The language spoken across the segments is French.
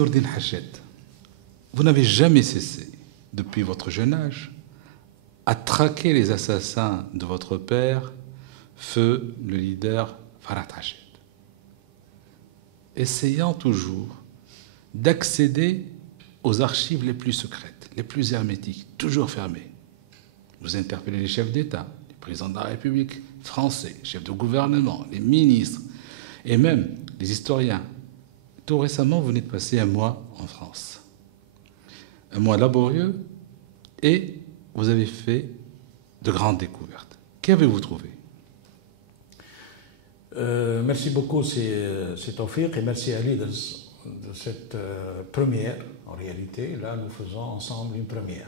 Nourdine Hached, vous n'avez jamais cessé, depuis votre jeune âge, à traquer les assassins de votre père, feu le leader Farhat Hached, essayant toujours d'accéder aux archives les plus secrètes, les plus hermétiques, toujours fermées. Vous interpellez les chefs d'État, les présidents de la République français, les chefs de gouvernement, les ministres, et même les historiens. Tout récemment, vous venez de passer un mois en France. Un mois laborieux, et vous avez fait de grandes découvertes. Qu'avez-vous trouvé? Merci beaucoup, c'est Tawfiq, et merci Ali de cette première. En réalité, là, nous faisons ensemble une première.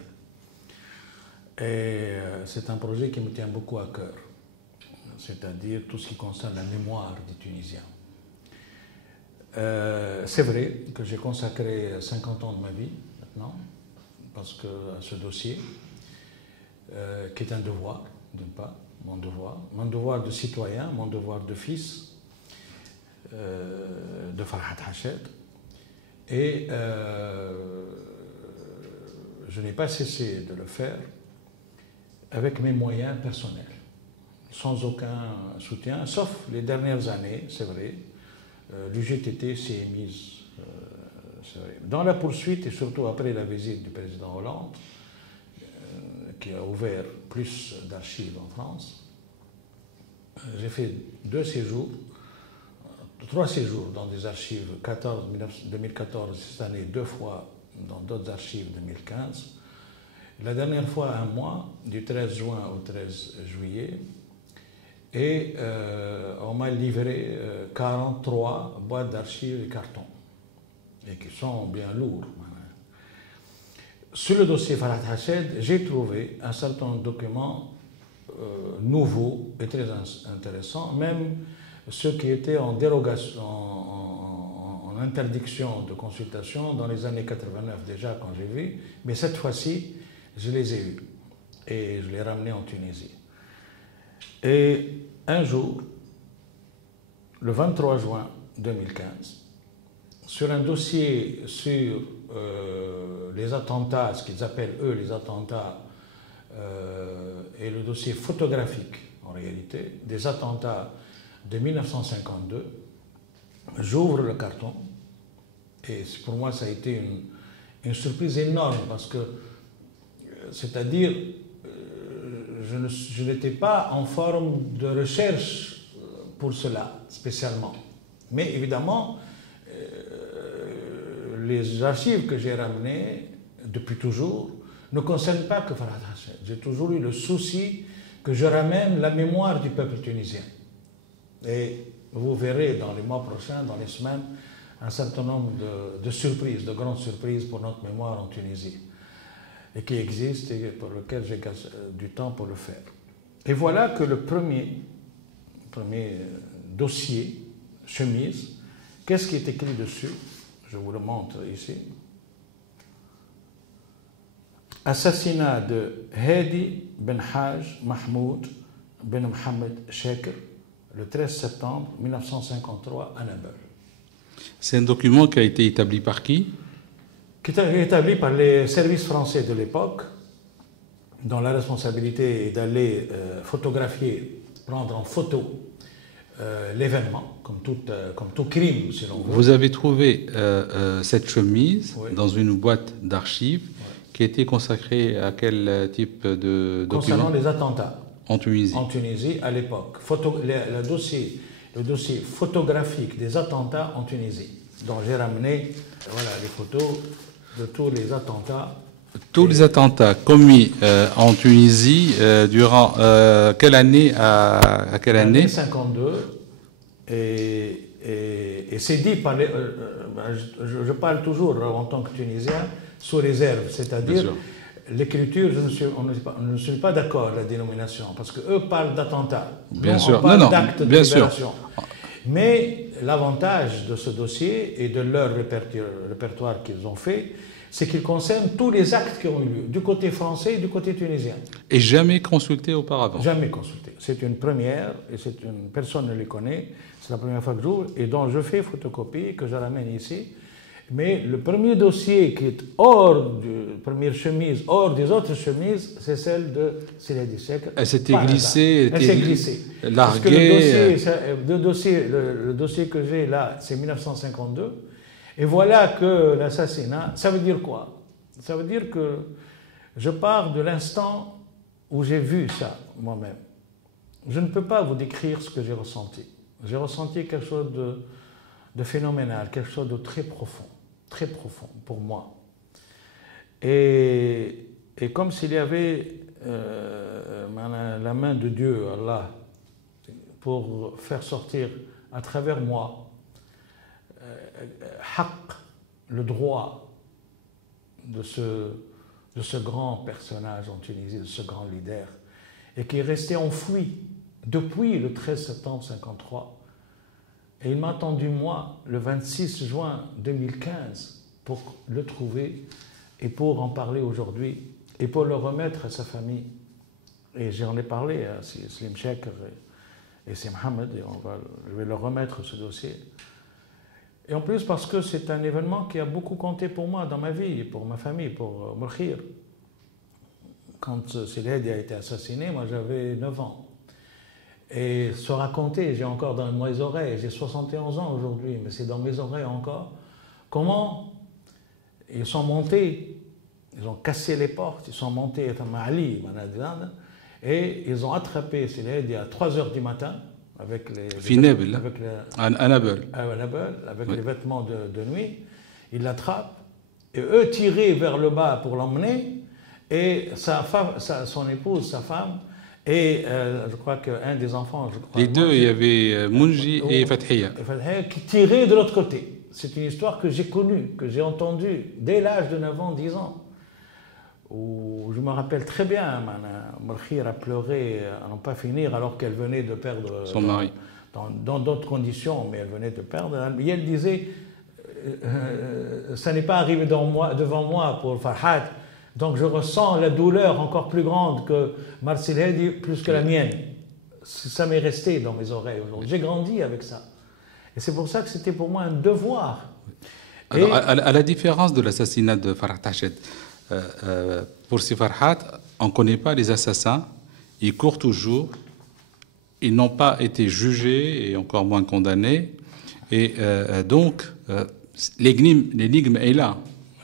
Et c'est un projet qui me tient beaucoup à cœur, c'est-à-dire tout ce qui concerne la mémoire des Tunisiens. C'est vrai que j'ai consacré 50 ans de ma vie maintenant à ce dossier, qui est un devoir, d'une part, mon devoir de citoyen, mon devoir de fils de Farhat Hached. Et je n'ai pas cessé de le faire avec mes moyens personnels, sans aucun soutien, sauf les dernières années, c'est vrai. L'UGTT s'est mise dans la poursuite, et surtout après la visite du président Hollande, qui a ouvert plus d'archives en France. J'ai fait 3 séjours dans des archives 2014 cette année, 2 fois dans d'autres archives 2015. La dernière fois, un mois, du 13 juin au 13 juillet. Et on m'a livré 43 boîtes d'archives et cartons, et qui sont bien lourds. Sur le dossier Farhat Hached, j'ai trouvé un certain nombre de documents nouveaux et très intéressants, même ceux qui étaient en dérogation, en interdiction de consultation dans les années 89 déjà, quand j'ai vu, mais cette fois-ci, je les ai eus et je les ai ramenés en Tunisie. Et un jour, le 23 juin 2015, sur un dossier sur les attentats, ce qu'ils appellent eux les attentats, et le dossier photographique en réalité, des attentats de 1952, j'ouvre le carton, et pour moi ça a été une surprise énorme, parce que, c'est-à-dire, je n'étais pas en forme de recherche pour cela, spécialement. Mais évidemment, les archives que j'ai ramenées depuis toujours ne concernent pas que Farhat Hached. J'ai toujours eu le souci que je ramène la mémoire du peuple tunisien. Et vous verrez dans les mois prochains, dans les semaines, un certain nombre de surprises, de grandes surprises pour notre mémoire en Tunisie, et qui existent et pour lequel j'ai du temps pour le faire. Et voilà que le premier dossier, chemise, qu'est-ce qui est écrit dessus? Je vous le montre ici. Assassinat de Hedi Ben Haj Mahmoud Ben Mohamed Sheker, le 13 septembre 1953 à Nablus. C'est un document qui a été établi par qui? Qui est établi par les services français de l'époque, dont la responsabilité est d'aller photographier, prendre en photo l'événement, comme tout crime, si l'on veut. Vous avez trouvé cette chemise, oui, dans une boîte d'archives, oui, qui était consacrée à quel type de document? Concernant les attentats. En Tunisie. En Tunisie, à l'époque. Le dossier photographique des attentats en Tunisie, dont j'ai ramené, voilà, les photos de tous les attentats. Tous les attentats commis en Tunisie durant quelle année à quelle année? 1952. Et c'est dit par les... je parle toujours en tant que Tunisien sous réserve, c'est-à-dire l'écriture, on ne suis pas d'accord la dénomination, parce qu'eux parlent d'attentats. Bien sûr, on parle d'actes de libération. Mais l'avantage de ce dossier et de leur répertoire qu'ils ont fait, c'est qu'il concerne tous les actes qui ont eu lieu, du côté français et du côté tunisien. Et jamais consulté auparavant? Jamais consulté. C'est une première, et personne ne les connaît. C'est la première fois que j'ouvre, et dont je fais photocopie, que je ramène ici. Mais le premier dossier qui est hors de première chemise, hors des autres chemises, c'est celle de Sidi Cheikh. Elle s'était glissée, elle s'est glissée. Larguée. Parce que le dossier que j'ai là, c'est 1952. Et voilà que l'assassinat, ça veut dire quoi? Ça veut dire que je pars de l'instant où j'ai vu ça moi-même. Je ne peux pas vous décrire ce que j'ai ressenti. J'ai ressenti quelque chose de phénoménal, quelque chose de très profond pour moi. Et comme s'il y avait la main de Dieu, Allah, pour faire sortir à travers moi le droit de ce grand personnage en Tunisie, de ce grand leader, et qui est resté enfoui depuis le 13 septembre 1953. Et il m'a attendu, moi, le 26 juin 2015, pour le trouver et pour en parler aujourd'hui et pour le remettre à sa famille. Et j'en ai parlé à Slim Cheikh et c'est Mohamed, et je vais leur remettre ce dossier. Et en plus parce que c'est un événement qui a beaucoup compté pour moi dans ma vie, pour ma famille, pour Mourkhir. Quand Sidi a été assassiné, moi j'avais 9 ans. Et se raconter, j'ai encore dans mes oreilles, j'ai 71 ans aujourd'hui, mais c'est dans mes oreilles encore, comment ils sont montés, ils ont cassé les portes, ils sont montés à Ali, et ils ont attrapé Sidi à 3 h du matin, avec les vêtements de nuit. Ils l'attrapent, et eux tirés vers le bas pour l'emmener, et son épouse, sa femme, et je crois qu'un des enfants, les deux, il y avait Mounji et Fathiya, qui tiraient de l'autre côté. C'est une histoire que j'ai connue, que j'ai entendue dès l'âge de 9 ans, 10 ans. Où je me rappelle très bien, Mourkhir a pleuré à n'en pas finir alors qu'elle venait de perdre son mari. Dans d'autres conditions, mais elle venait de perdre. Et elle disait, ça n'est pas arrivé devant moi pour Farhat, donc je ressens la douleur encore plus grande que Marcel Hedi, plus que la mienne. Ça m'est resté dans mes oreilles aujourd'hui. J'ai grandi avec ça. Et c'est pour ça que c'était pour moi un devoir. Alors, à la différence de l'assassinat de Farhat Hached, pour ces Farhat, on ne connaît pas les assassins, ils courent toujours, ils n'ont pas été jugés et encore moins condamnés. Et donc, l'énigme est là.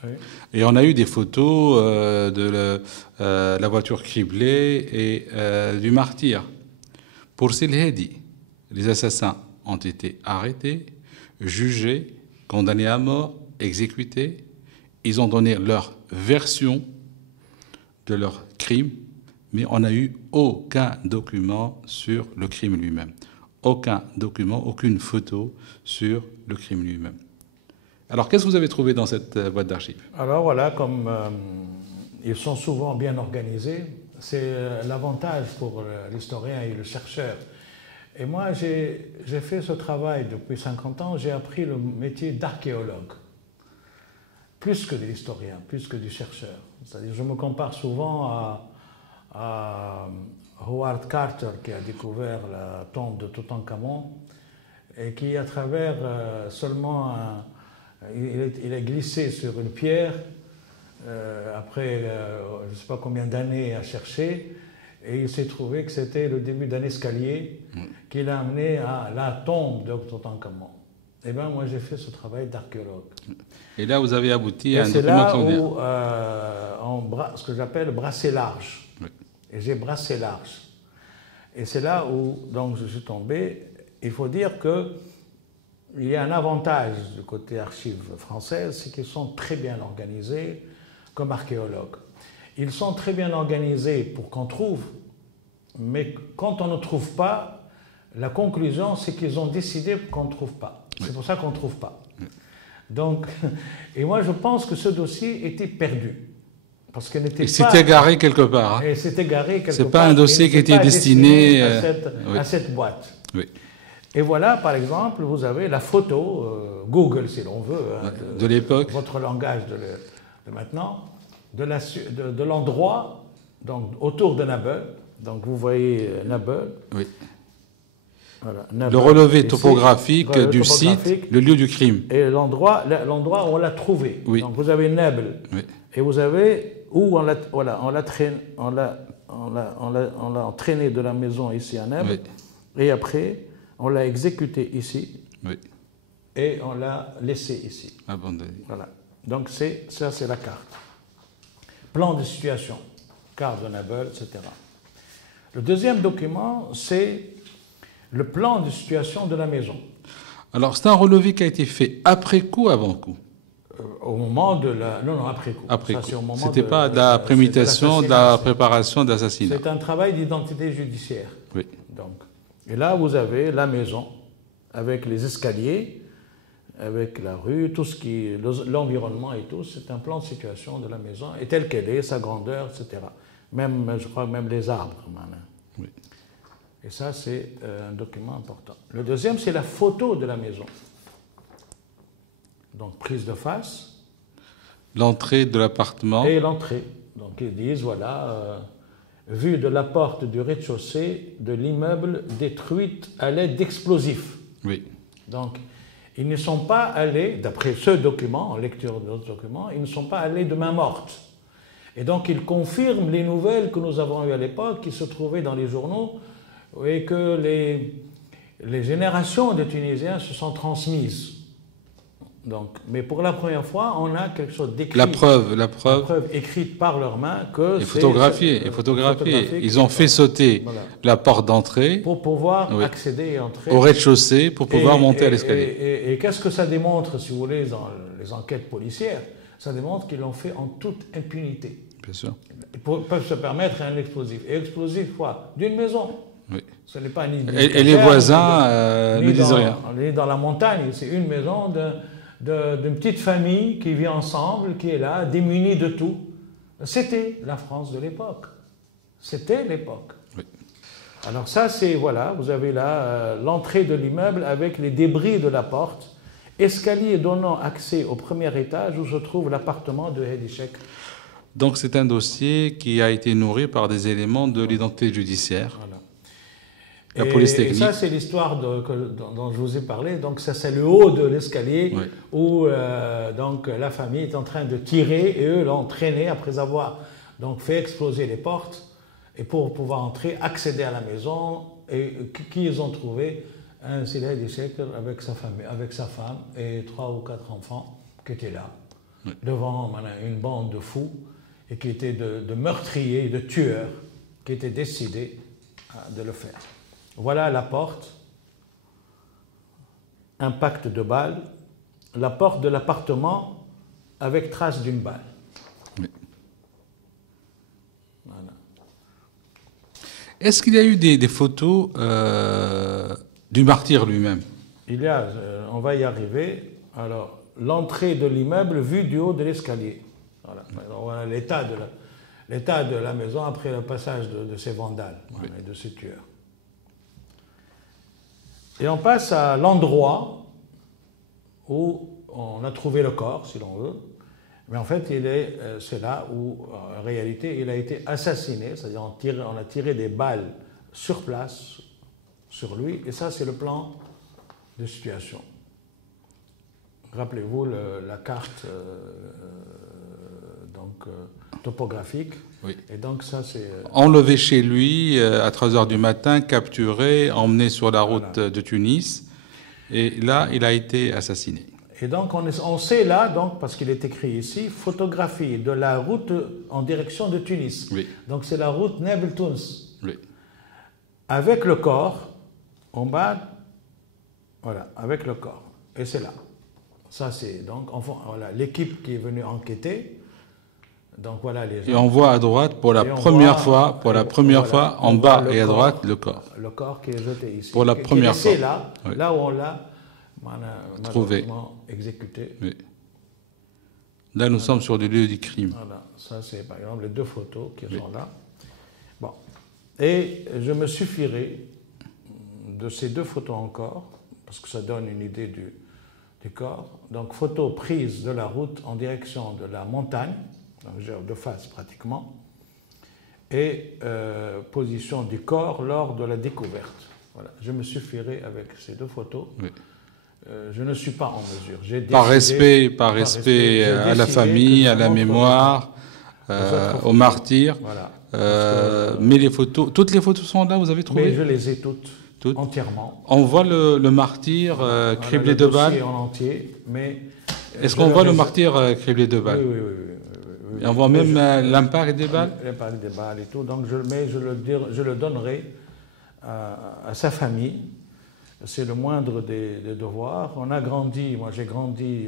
Oui. Et on a eu des photos de la voiture criblée et du martyr. Pour Sidi, les assassins ont été arrêtés, jugés, condamnés à mort, exécutés. Ils ont donné leur version de leur crime, mais on n'a eu aucun document sur le crime lui-même. Aucun document, aucune photo sur le crime lui-même. Alors, qu'est-ce que vous avez trouvé dans cette boîte d'archives? Alors voilà, comme ils sont souvent bien organisés, c'est l'avantage pour l'historien et le chercheur. Et moi, j'ai fait ce travail depuis 50 ans, j'ai appris le métier d'archéologue, plus que de l'historien, plus que du chercheur. C'est-à-dire, je me compare souvent à Howard Carter, qui a découvert la tombe de Toutankhamon, et qui, à travers seulement il a glissé sur une pierre, après je ne sais pas combien d'années à chercher, et il s'est trouvé que c'était le début d'un escalier qui l'a amené à la tombe de Toutankhamon. Eh bien, moi, j'ai fait ce travail d'archéologue. Et là, vous avez abouti à un document. C'est là où, ce que j'appelle brasser large. Oui. Et j'ai brassé large. Et c'est là où donc, je suis tombé. Il faut dire qu'il y a un avantage du côté archives françaises, c'est qu'ils sont très bien organisés comme archéologues. Ils sont très bien organisés pour qu'on trouve, mais quand on ne trouve pas, la conclusion, c'est qu'ils ont décidé qu'on ne trouve pas. C'est pour ça qu'on ne trouve pas. Donc, et moi, je pense que ce dossier était perdu. Parce qu'il n'était pas... Il s'est égaré quelque part. Hein. Et s'est égaré quelque part. C'est pas un dossier qui était destiné à cette boîte. Oui. Et voilà, par exemple, vous avez la photo, Google si l'on veut, hein, de l'époque, votre langage de maintenant, de l'endroit, donc autour de Nabeul. Donc vous voyez Nabeul. Oui. Voilà, le relevé ici, topographique relevé du topographique, site, le lieu du crime. et l'endroit où on l'a trouvé. Oui. Donc vous avez Nable, Oui. et vous avez où on l'a entraîné de la maison ici à Nable, Oui. et après on l'a exécuté ici, Oui. et on l'a laissé ici. Abandonné. Voilà. Donc ça c'est la carte. Plan de situation, carte de Nable, etc. Le deuxième document, c'est le plan de situation de la maison. Alors, c'est un relevé qui a été fait après coup, avant coup? Au moment de la... Non, après coup. Après Ça, coup. c'est au moment C'était pas de la préméditation, de la préparation d'assassinat. C'est un travail d'identité judiciaire. Oui. Donc, et là, vous avez la maison, avec les escaliers, avec la rue, tout ce qui... l'environnement et tout. C'est un plan de situation de la maison, et telle qu'elle est, sa grandeur, etc. Même, je crois, même les arbres. Oui. Et ça, c'est un document important. Le deuxième, c'est la photo de la maison. Donc, prise de face. L'entrée de l'appartement. Et l'entrée. Donc, ils disent, voilà, vue de la porte du rez-de-chaussée de l'immeuble détruite à l'aide d'explosifs. Oui. Donc, ils ne sont pas allés, d'après ce document, en lecture de notre document, ils ne sont pas allés de main morte. Et donc, ils confirment les nouvelles que nous avons eues à l'époque, qui se trouvaient dans les journaux, et que les générations de Tunisiens se sont transmises. Donc, mais pour la première fois, on a quelque chose d'écrit. La preuve écrite par leurs mains que et photographiée. Ils ont fait sauter la porte d'entrée pour pouvoir accéder et entrer au rez-de-chaussée pour pouvoir monter à l'escalier. Et qu'est-ce que ça démontre, si vous voulez, dans les enquêtes policières? Ça démontre qu'ils l'ont fait en toute impunité. Bien sûr. Ils peuvent se permettre un explosif. Et explosif, quoi? D'une maison. Oui. Ce n'est pas ni et les voisins ne disent rien. Ni dans la montagne. C'est une maison d'une petite famille qui vit ensemble, qui est là, démunie de tout. C'était la France de l'époque. C'était l'époque. Oui. Alors ça, c'est, voilà, vous avez là l'entrée de l'immeuble avec les débris de la porte, escalier donnant accès au premier étage où se trouve l'appartement de Hedi Cheikh. Donc c'est un dossier qui a été nourri par des éléments de l'identité judiciaire. Voilà. La police technique. Et ça, c'est l'histoire dont je vous ai parlé. Donc ça, c'est le haut de l'escalier où donc, la famille est en train de tirer et eux l'ont traîné après avoir donc, fait exploser les portes et pour pouvoir entrer, accéder à la maison et qui ils ont trouvé un Sidi Hedi Cheikh avec sa famille, avec sa femme et 3 ou 4 enfants qui étaient là devant une bande de fous et qui étaient de meurtriers, de tueurs qui étaient décidés de le faire. Voilà la porte, impact de balle, la porte de l'appartement avec trace d'une balle. Oui. Voilà. Est-ce qu'il y a eu des photos du martyr lui-même? Il y a, on va y arriver, alors l'entrée de l'immeuble vue du haut de l'escalier. Voilà. Voilà l'état de la maison après le passage de ces vandales, et de ces tueurs. Et on passe à l'endroit où on a trouvé le corps, si l'on veut. Mais en fait, c'est là où, en réalité, il a été assassiné, c'est-à-dire on a tiré des balles sur place, sur lui, et ça, c'est le plan de situation. Rappelez-vous la carte topographique. Oui. Et donc ça, c'est... Enlevé chez lui à 3 h du matin, capturé, emmené sur la route de Tunis. Et là, il a été assassiné. Et donc, on sait là, donc, parce qu'il est écrit ici, photographie de la route en direction de Tunis. Oui. Donc, c'est la route Nablus. Oui. Avec le corps, en bas, voilà, avec le corps. Et c'est là. Ça, c'est donc, enfin, voilà, l'équipe qui est venue enquêter. Donc voilà les gens. Et on voit à droite pour la première fois, en bas et à droite, le corps. Le corps qui est jeté ici. Pour la première fois. C'est là, là où on l'a trouvé, exécuté. Oui. Là, nous sommes sur le lieu du crime. Voilà, ça c'est par exemple les 2 photos qui sont là. Bon, et je me suffirai de ces 2 photos encore, parce que ça donne une idée du corps. Donc photo prise de la route en direction de la montagne, de face pratiquement, et position du corps lors de la découverte. Voilà, je me suffirai avec ces 2 photos. Oui. Je ne suis pas en mesure. Par respect à la famille, à la mémoire, aux martyrs. Voilà. Mais les photos, toutes les photos sont là, vous avez trouvé? Mais je les ai toutes entièrement. On voit le martyr criblé de balles. En entier, mais est-ce qu'on voit le martyr criblé de balles? Oui. Et on voit même l'impact des balles? L'impact des balles et tout. Donc je le donnerai à sa famille. C'est le moindre des devoirs. On a grandi, moi j'ai grandi.